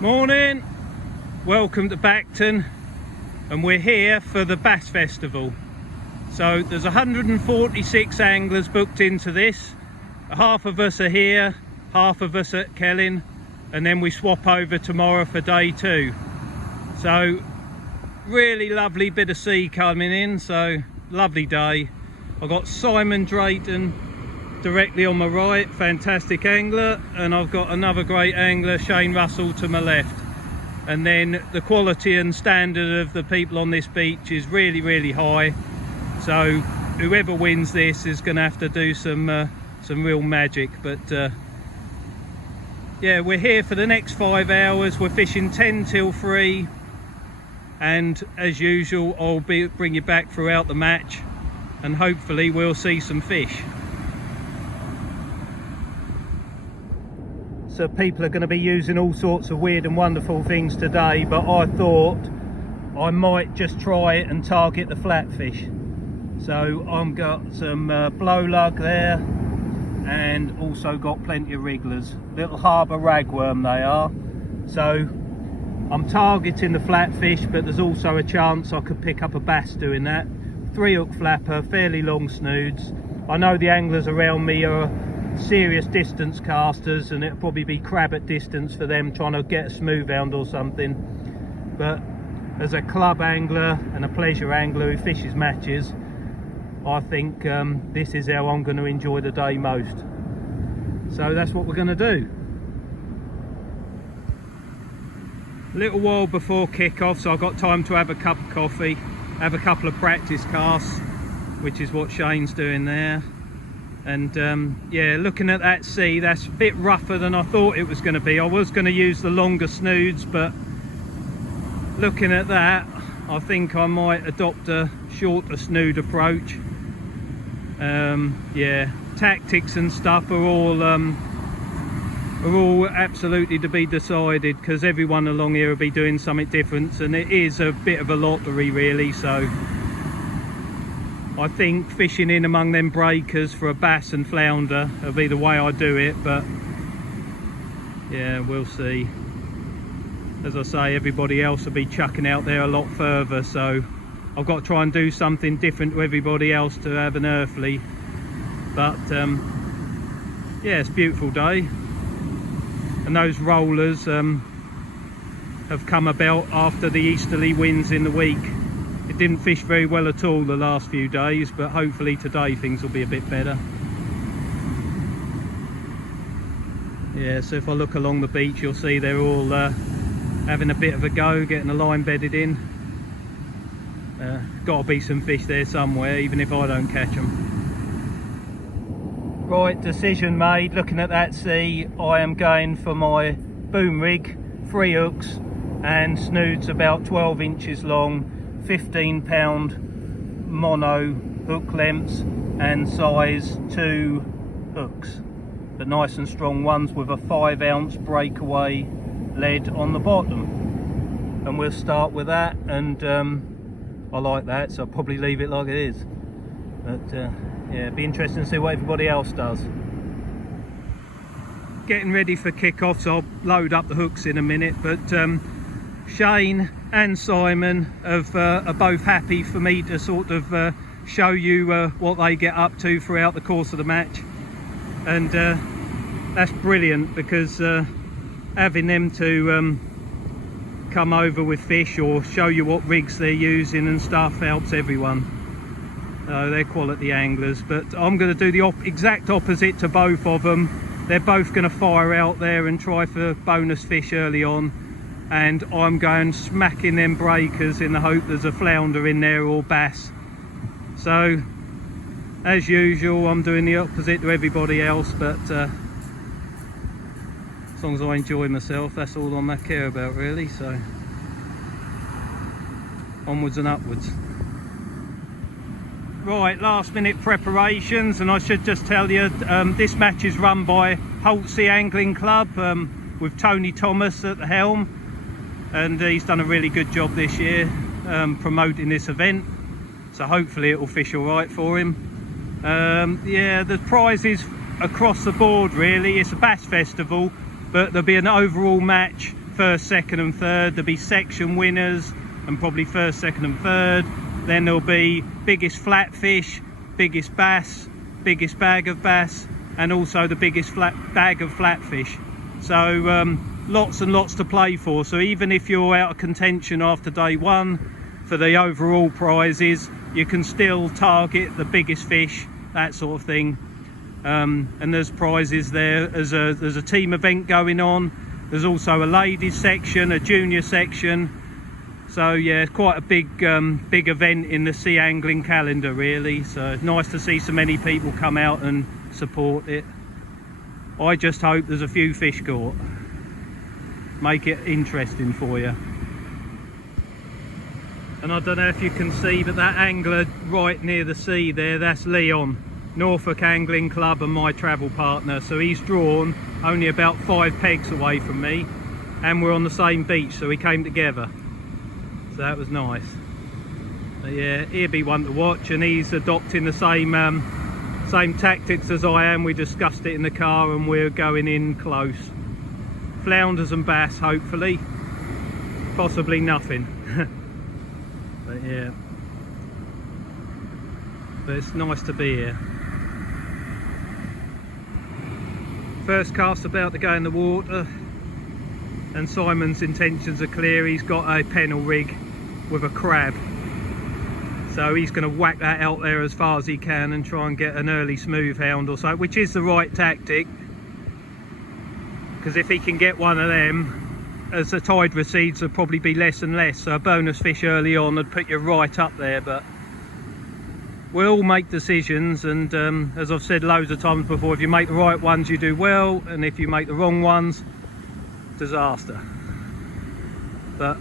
Morning, welcome to Bacton, and we're here for the Bass Festival. So there's 146 anglers booked into this. Half of us are here, half of us at Kelling, and then we swap over tomorrow for day 2. So really lovely bit of sea coming in, so lovely day. I've got Simon Drayton directly on my right, fantastic angler, and I've got another great angler, Shane Russell, to my left. And then the quality and standard of the people on this beach is really high, so whoever wins this is going to have to do some real magic. But yeah, we're here for the next 5 hours. We're fishing 10 till 3, and as usual I'll bring you back throughout the match, and hopefully we'll see some fish. So people are going to be using all sorts of weird and wonderful things today, but I thought I might just try it and target the flatfish. So I've got some blow lug there, and also got plenty of wrigglers, little harbour ragworm they are. So I'm targeting the flatfish, but there's also a chance I could pick up a bass doing that. 3-hook flapper, fairly long snoods. I know the anglers around me are serious distance casters, and it'll probably be crab at distance for them, trying to get a smooth hound or something. But as a club angler and a pleasure angler who fishes matches, I think this is how I'm going to enjoy the day most. So that's what we're going to do. A little while before kick-off, so I've got time to have a cup of coffee, have a couple of practice casts, which is what Shane's doing there. And yeah, looking at that sea, that's a bit rougher than I thought it was going to be. I was going to use the longer snoods, but looking at that, I think I might adopt a shorter snood approach. Yeah, tactics and stuff are all absolutely to be decided, because everyone along here will be doing something different, and it is a bit of a lottery really. So I think fishing in among them breakers for a bass and flounder will be the way I do it, but yeah, we'll see. As I say, everybody else will be chucking out there a lot further, so I've got to try and do something different to everybody else to have an earthly. But yeah, it's a beautiful day, and those rollers have come about after the easterly winds in the week. It didn't fish very well at all the last few days, but hopefully today things will be a bit better. Yeah, so if I look along the beach, you'll see they're all having a bit of a go, getting the line bedded in. Got to be some fish there somewhere, even if I don't catch them. Right, decision made. Looking at that sea, I am going for my boom rig, 3 hooks and snoods about 12 inches long, 15-pound mono hook lengths, and size 2 hooks, but nice and strong ones with a 5-ounce breakaway lead on the bottom. And we'll start with that, and I like that, so I'll probably leave it like it is. But yeah, it'd be interesting to see what everybody else does. Getting ready for kick-off, so I'll load up the hooks in a minute, but Shane and Simon are both happy for me to sort of show you what they get up to throughout the course of the match. And that's brilliant, because having them to come over with fish or show you what rigs they're using and stuff helps everyone. They're quality anglers, but I'm going to do the exact opposite to both of them. They're both going to fire out there and try for bonus fish early on, and I'm going smacking them breakers in the hope there's a flounder in there or bass. So as usual, I'm doing the opposite to everybody else, but as long as I enjoy myself, that's all I care about really. So onwards and upwards. Right, last minute preparations, and I should just tell you this match is run by Holtsey Angling Club with Tony Thomas at the helm, and he's done a really good job this year promoting this event, so hopefully it will fish all right for him. Yeah, the prizes across the board really. It's a bass festival, but there'll be an overall match first, second and third. There'll be section winners and probably first, second and third. Then there'll be biggest flatfish, biggest bass, biggest bag of bass, and also the biggest bag of flatfish. So lots and lots to play for. So even if you're out of contention after day one for the overall prizes, you can still target the biggest fish, that sort of thing. And there's prizes there. There's a team event going on. There's also a ladies section, a junior section. So yeah, it's quite a big event in the sea angling calendar, really. So it's nice to see so many people come out and support it. I just hope there's a few fish caught. Make it interesting for you. And I don't know if you can see, but that angler right near the sea there, that's Leon, Norfolk Angling Club and my travel partner. So he's drawn only about 5 pegs away from me, and we're on the same beach, so we came together. So that was nice. But yeah, he'd be one to watch, and he's adopting the same tactics as I am. We discussed it in the car and we're going in close. Flounders and bass, hopefully. Possibly nothing. But yeah. But it's nice to be here. First cast about to go in the water, and Simon's intentions are clear. He's got a pennel rig with a crab. So he's going to whack that out there as far as he can and try and get an early smooth hound or so, which is the right tactic. Because if he can get one of them, as the tide recedes, there'll probably be less and less. So a bonus fish early on would put you right up there. But we'll all make decisions, and as I've said loads of times before, if you make the right ones, you do well, and if you make the wrong ones, disaster. But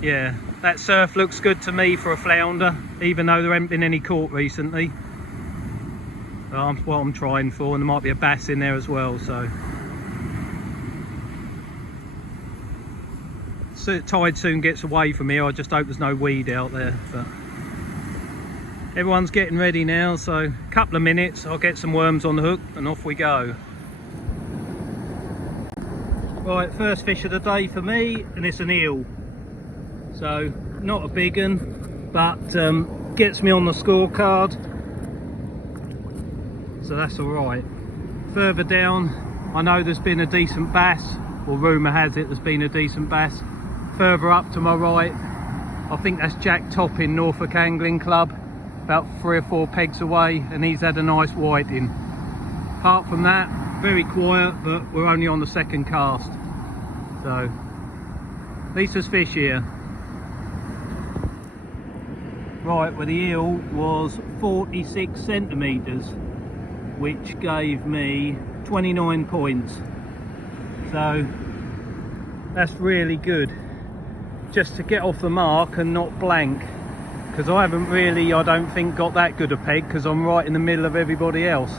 yeah, that surf looks good to me for a flounder, even though there haven't been any caught recently. That's what I'm trying for, and there might be a bass in there as well. So tide soon gets away from here. I just hope there's no weed out there. But everyone's getting ready now, so a couple of minutes, I'll get some worms on the hook and off we go. Right, first fish of the day for me, and it's an eel. So not a big one, but gets me on the scorecard, so that's all right. Further down, I know there's been a decent bass, or rumour has it there's been a decent bass. Further up to my right, I think that's Jack Topping, Norfolk Angling Club, about 3 or 4 pegs away, and he's had a nice whiting. Apart from that, very quiet, but we're only on the second cast, so at least there's fish here. Right, well, the eel was 46 centimetres, which gave me 29 points, so that's really good, just to get off the mark and not blank, because I haven't really, I don't think, got that good a peg, because I'm right in the middle of everybody else.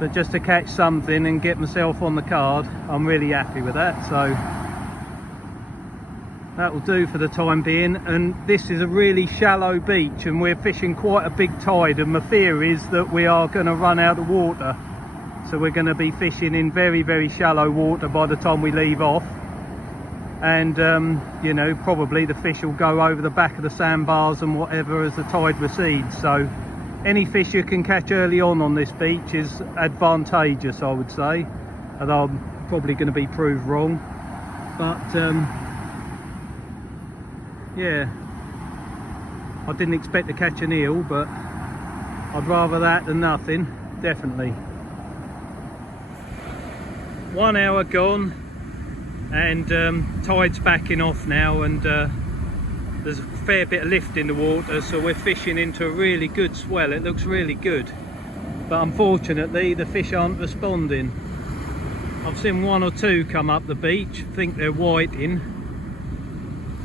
But just to catch something and get myself on the card, I'm really happy with that. So that will do for the time being. And this is a really shallow beach, and we're fishing quite a big tide, and my fear is that we are going to run out of water, so we're going to be fishing in very, very shallow water by the time we leave off. And you know, probably the fish will go over the back of the sandbars and whatever as the tide recedes. So any fish you can catch early on this beach is advantageous, I would say, although I'm probably going to be proved wrong. But yeah, I didn't expect to catch an eel, but I'd rather that than nothing, definitely. 1 hour gone, and tide's backing off now, and there's a fair bit of lift in the water, so we're fishing into a really good swell. It looks really good, but unfortunately the fish aren't responding. I've seen 1 or 2 come up the beach, think they're whiting,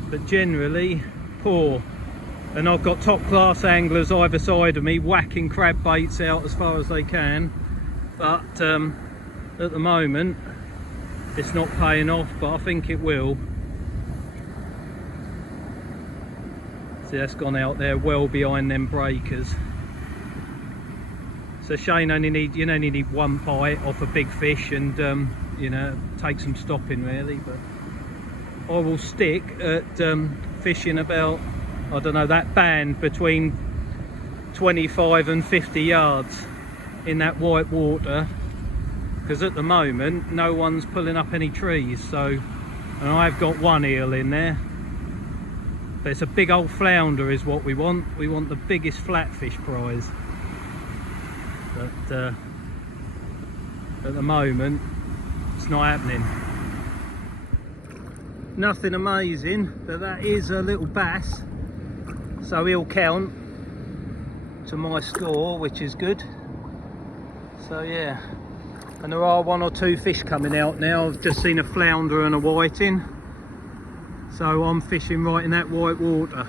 but generally poor. And I've got top class anglers either side of me whacking crab baits out as far as they can, but at the moment it's not paying off, but I think it will. See, that's gone out there well behind them breakers. So Shane, you only need 1 bite off a big fish, and you know, take some stopping really. But I will stick at fishing about, I don't know, that band between 25 and 50 yards in that white water, because at the moment no one's pulling up any trees. So, and I've got one eel in there, but it's a big old flounder is what we want. We want the biggest flatfish prize, but at the moment it's not happening. Nothing amazing, but that is a little bass, so he'll count to my score, which is good. So yeah, and there are 1 or 2 fish coming out now. I've just seen a flounder and a whiting, so I'm fishing right in that white water,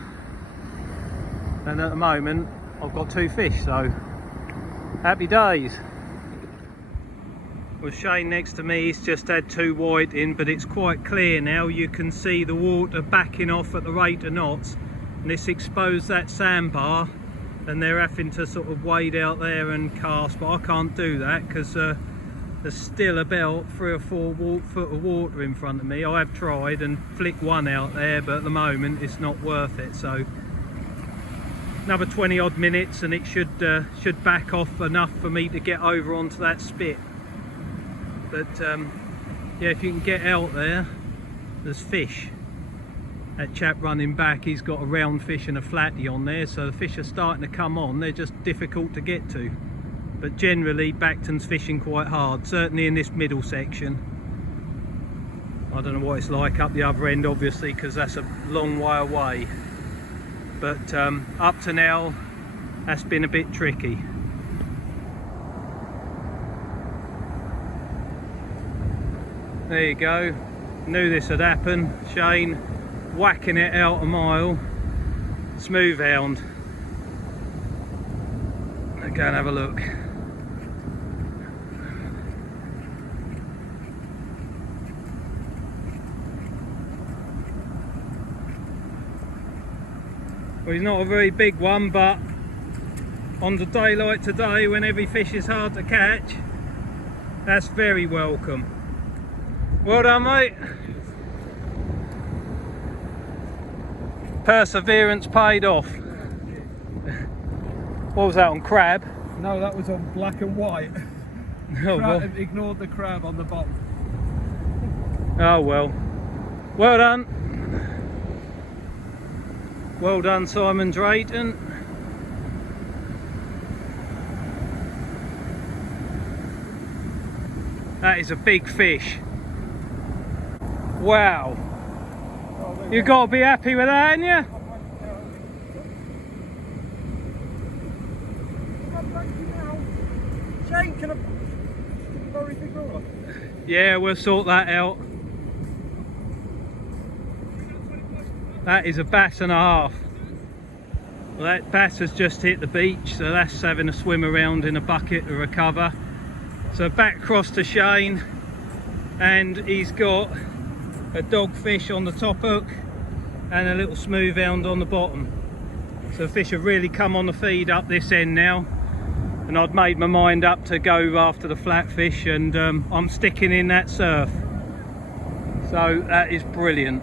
and at the moment I've got 2 fish, so happy days. Well, Shane next to me, he's just had 2 whiting, but it's quite clear now. You can see the water backing off at the rate of knots, and this exposed that sandbar, and they're having to sort of wade out there and cast, but I can't do that because there's still about 3 or 4 foot of water in front of me. I have tried and flicked one out there, but at the moment it's not worth it. So another 20 odd minutes and it should back off enough for me to get over onto that spit. But yeah, if you can get out there, there's fish. That chap running back, he's got a round fish and a flatty on there, so the fish are starting to come on. They're just difficult to get to, but generally Bacton's fishing quite hard, certainly in this middle section. I don't know what it's like up the other end, obviously, because that's a long way away, but up to now that's been a bit tricky. There you go, knew this would happen. Shane whacking it out a mile, smooth hound. Let's go and have a look. Well, he's not a very big one, but on the day like today, when every fish is hard to catch, that's very welcome. Well done, mate. Perseverance paid off. What was that, on crab? No, that was on black and white. Oh, well. Ignored the crab on the bottom. Oh well. Well done. Well done, Simon Drayton. That is a big fish. Wow. You've got to be happy with that, haven't you? Shane, can I very big lure? Yeah, we'll sort that out. That is a bass and a half. Well, that bass has just hit the beach, so that's having a swim around in a bucket to recover. So back across to Shane, and he's got a dogfish on the top hook and a little smooth hound on the bottom. So fish have really come on the feed up this end now, and I'd made my mind up to go after the flatfish, and I'm sticking in that surf. So that is brilliant.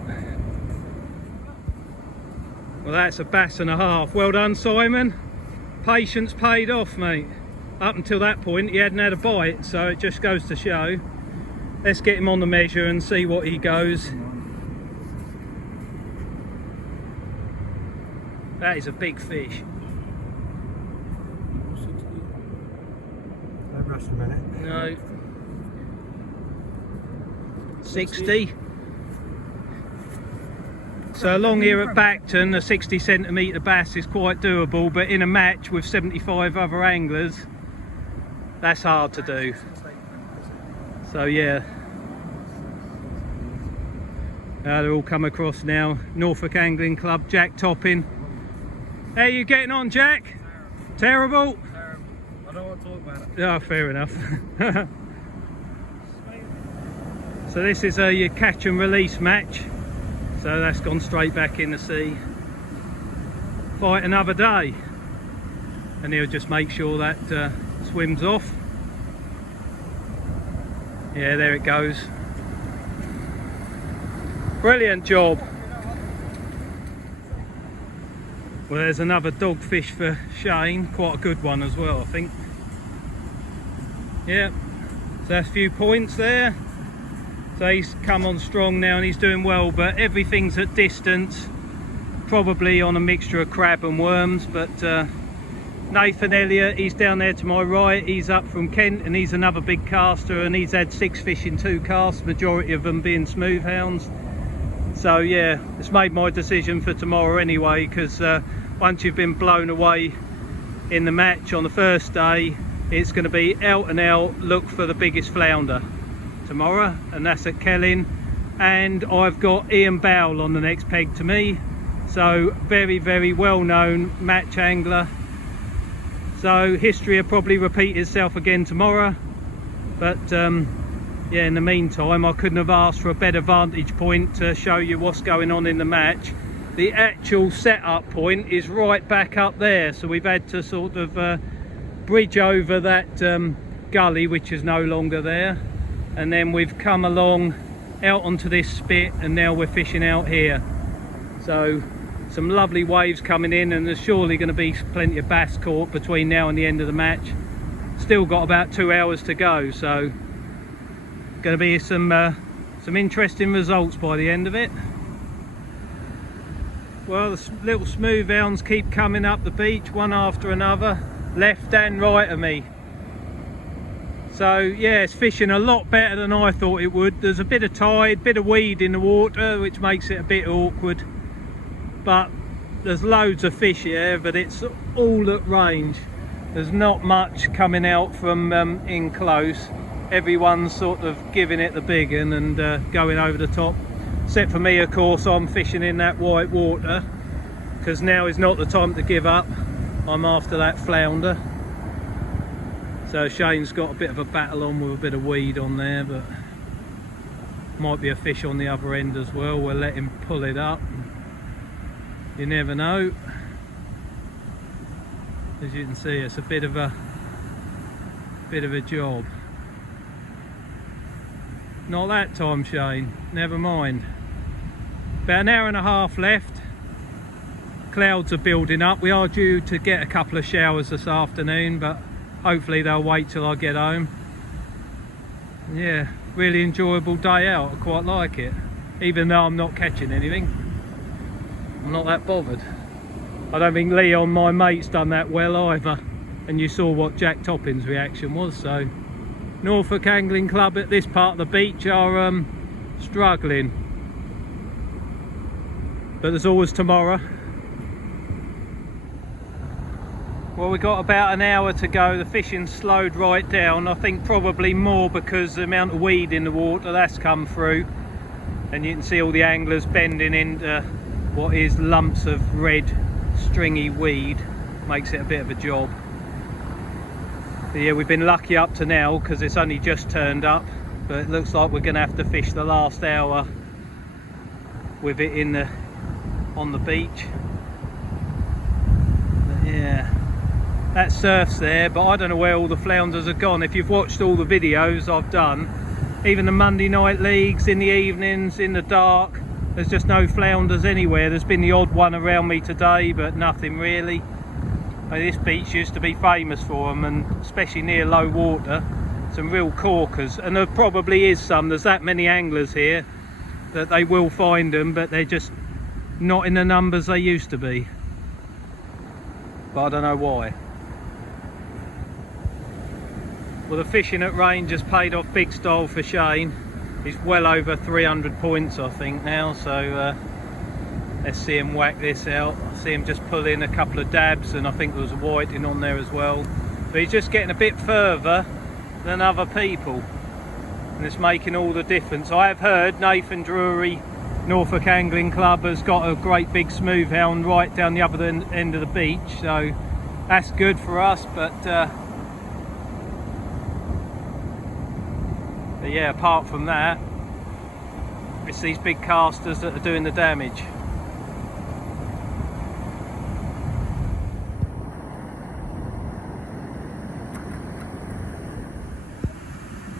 Well, that's a bass and a half. Well done, Simon. Patience paid off, mate. Up until that point he hadn't had a bite, so it just goes to show. Let's get him on the measure and see what he goes. That is a big fish. Don't rush a minute. No. 60. So along here at Bacton, a 60 centimetre bass is quite doable, but in a match with 75 other anglers, that's hard to do. So yeah. They're all come across now. Norfolk Angling Club, Jack Topping. How are you getting on, Jack? Terrible? Terrible. I don't want to talk about it. Oh, fair enough. So this is a catch and release match. So that's gone straight back in the sea. Fight another day. And he'll just make sure that swims off. Yeah, there it goes. Brilliant job. Well, there's another dogfish for Shane, quite a good one as well, I think. Yeah, so that's a few points there. So he's come on strong now and he's doing well, but everything's at distance, probably on a mixture of crab and worms. But Nathan Elliott, he's down there to my right, he's up from Kent and he's another big caster, and he's had 6 fish in 2 casts, majority of them being smooth hounds. So yeah, it's made my decision for tomorrow anyway, because once you've been blown away in the match on the first day, it's going to be out and out look for the biggest flounder tomorrow, and that's at Kelling. And I've got Ian Bowell on the next peg to me, so very, very well known match angler. So history will probably repeat itself again tomorrow, but yeah, in the meantime I couldn't have asked for a better vantage point to show you what's going on in the match. The actual setup point is right back up there, so we've had to sort of bridge over that gully which is no longer there, and then we've come along out onto this spit, and now we're fishing out here. So some lovely waves coming in, and there's surely going to be plenty of bass caught between now and the end of the match. Still got about 2 hours to go, so going to be some interesting results by the end of it. Well, the little smooth hounds keep coming up the beach one after another, left and right of me. So yeah, it's fishing a lot better than I thought it would. There's a bit of tide, bit of weed in the water, which makes it a bit awkward, but there's loads of fish here, but it's all at range. There's not much coming out from in close. Everyone's sort of giving it the big one and going over the top, except for me, of course. I'm fishing in that white water because now is not the time to give up. I'm after that flounder. So Shane's got a bit of a battle on with a bit of weed on there, but might be a fish on the other end as well. We'll let him pull it up. You never know. As you can see, it's a bit of a job. Not that time, Shane, never mind. About an hour and a half left. Clouds are building up. We are due to get a couple of showers this afternoon, but hopefully they'll wait till I get home. Yeah, really enjoyable day out. I quite like it, even though I'm not catching anything. I'm not that bothered. I don't think Leon, my mate's, done that well either, and you saw what Jack Topping's reaction was. So Norfolk Angling Club at this part of the beach are struggling, but there's always tomorrow. Well, we got about an hour to go. The fishing slowed right down. I think probably more because the amount of weed in the water that's come through, and you can see all the anglers bending into what is lumps of red stringy weed. Makes it a bit of a job. But yeah, we've been lucky up to now because it's only just turned up, but it looks like we're going to have to fish the last hour with it on the beach. But yeah, that surf's there, but I don't know where all the flounders have gone. If you've watched all the videos I've done, even the Monday night leagues in the evenings, in the dark, there's just no flounders anywhere. There's been the odd one around me today, but nothing really. This beach used to be famous for them, and especially near low water, some real corkers. And there probably is some. There's that many anglers here that they will find them, but they're just not in the numbers they used to be. But I don't know why. Well, the fishing at range has paid off big style for Shane. He's well over 300 points, I think, now. So let's see him whack this out. I see him just pull in a couple of dabs, and I think there was a whiting on there as well. But he's just getting a bit further than other people, and it's making all the difference. I have heard Nathan Drury, Norfolk Angling Club, has got a great big smooth hound right down the other end of the beach, so that's good for us. But yeah, apart from that, it's these big casters that are doing the damage.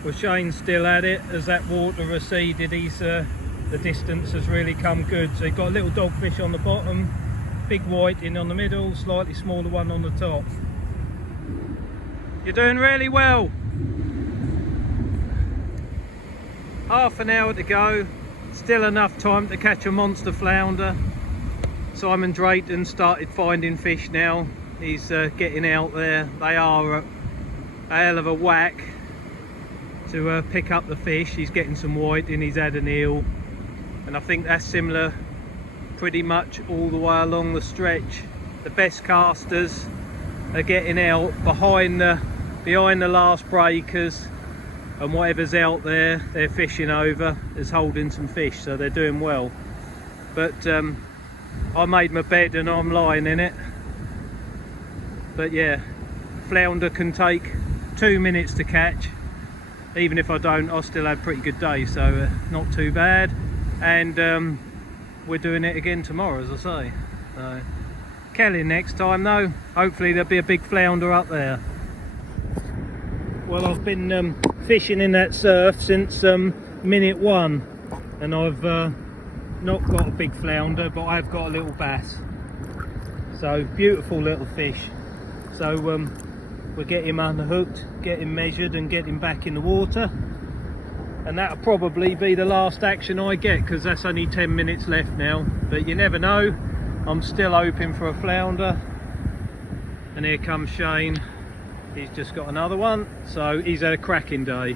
Well, Shane's still at it. As that water receded, he's the distance has really come good. So you've got a little dogfish on the bottom, big whiting on the middle, slightly smaller one on the top. You're doing really well. Half an hour to go, still enough time to catch a monster flounder. Simon Drayton started finding fish now. He's getting out there. They are a hell of a whack to pick up the fish. He's getting some whiting, he's had an eel, and I think that's similar pretty much all the way along the stretch. The best casters are getting out behind the last breakers, and whatever's out there they're fishing over is holding some fish, so they're doing well. But I made my bed and I'm lying in it. But yeah, flounder can take 2 minutes to catch. Even if I don't, I'll still have a pretty good day, so not too bad. And we're doing it again tomorrow, as I say. So Kelly next time though, hopefully there'll be a big flounder up there. Well, I've been fishing in that surf since minute 1, and I've not got a big flounder, but I've got a little bass. So beautiful little fish. So we'll get him unhooked, get him measured and get him back in the water, and that'll probably be the last action I get, because that's only 10 minutes left now. But you never know, I'm still hoping for a flounder. And here comes Shane, he's just got another one, so he's had a cracking day.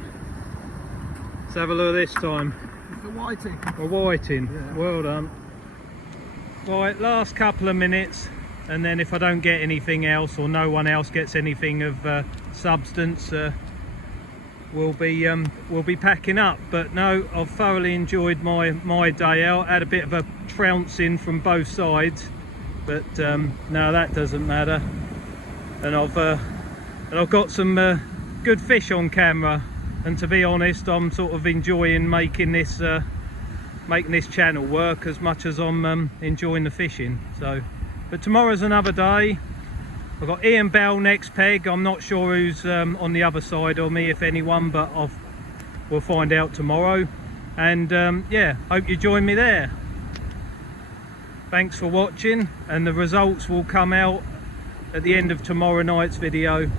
Let's have a look this time. It's a whiting. A whiting, Yeah. Well done. Right, last couple of minutes, and then if I don't get anything else, or no one else gets anything of substance, we'll be packing up. But no, I've thoroughly enjoyed my day out. Had a bit of a trouncing from both sides, but no, that doesn't matter. And I've got some good fish on camera, and to be honest, I'm sort of enjoying making this channel work as much as I'm enjoying the fishing. So, but tomorrow's another day. I've got Ian Bell next peg. I'm not sure who's on the other side of me, if anyone, but we'll find out tomorrow. And yeah, hope you join me there. Thanks for watching, and the results will come out at the end of tomorrow night's video.